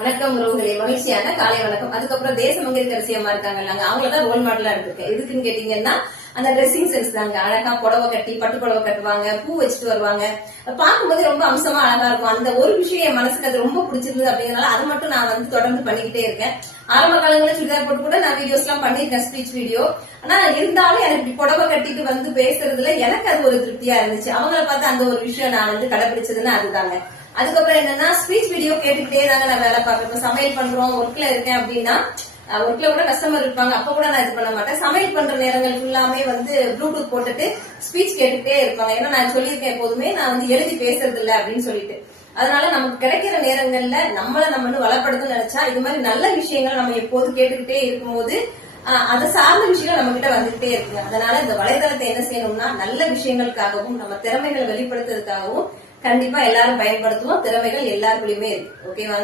வணக்கம் உறவுகளே, மகிழ்ச்சியான காலை வணக்கம். அதுக்கப்புறம் தேசமங்கரிக்கரசி அம்மா இருக்காங்கல்ல, அவங்களதான் ரோல் மாடலா எடுத்திருக்கேன். எதுக்குன்னு கேட்டீங்கன்னா அந்த ட்ரெஸ்ஸிங் சென்ஸ் தாங்க. அழகா புடவை கட்டி பட்டு புடவை கட்டுவாங்க, பூ வச்சுட்டு வருவாங்க. பார்க்கும்போது ரொம்ப அம்சமா அழகா இருக்கும். அந்த ஒரு விஷயம் என் மனசுக்கு அது ரொம்ப பிடிச்சிருந்தது அப்படிங்கறதுனால அது மட்டும் நான் தொடர்ந்து பண்ணிக்கிட்டே இருக்கேன். ஆரம்ப காலங்களில் சுடிதார் போட்டு கூட நான் வீடியோஸ் எல்லாம் பண்ணிருக்கேன், ஸ்பீச் வீடியோ. ஆனா இருந்தாலும் எனக்கு புடவை கட்டிட்டு பேசுறதுல எனக்கு அது ஒரு திருப்தியா இருந்துச்சு. அவங்கள பார்த்து அந்த ஒரு விஷயம் நான் கடைபிடிச்சதுன்னு அதுதாங்க. அதுக்கப்புறம் என்னன்னா ஸ்பீச் வீடியோ கேட்டுக்கிட்டே தாங்க நான் வேலை பார்க்கறேன். சமையல் பண்றோம், ஒர்க்ல இருக்கேன் அப்படின்னா ஒர்க்ல கூட கஸ்டமர் இருப்பாங்க, அப்ப கூட நான் இது பண்ண மாட்டேன். சமையல் பண்ற நேரங்கள் ஃபுல்லாமே ப்ளூடூத் போட்டுட்டு ஸ்பீச் கேட்டுக்கிட்டே இருப்பாங்க. ஏன்னா நான் சொல்லியிருக்கேன், எப்போதுமே நான் எழுதி பேசுறது இல்ல அப்படின்னு சொல்லிட்டு. அதனால நமக்கு கிடைக்கிற நேரங்கள்ல நம்ம வளப்படுத்த நினைச்சா இது மாதிரி நல்ல விஷயங்களை நம்ம எப்போது கேட்டுக்கிட்டே இருக்கும்போது அதை சார்ந்த விஷயங்கள் நம்ம கிட்ட வந்துகிட்டே இருக்குங்க. அதனால இந்த வலைதளத்தை என்ன செய்யணும்னா நல்ல விஷயங்களுக்காகவும் நம்ம திறமைகளை வெளிப்படுத்துறதுக்காகவும் கண்டிப்பா எல்லாரும் பயன்படுத்துவோம். திறமைகள் எல்லாருக்குள்ளயுமே இருக்கு. ஓகேவா?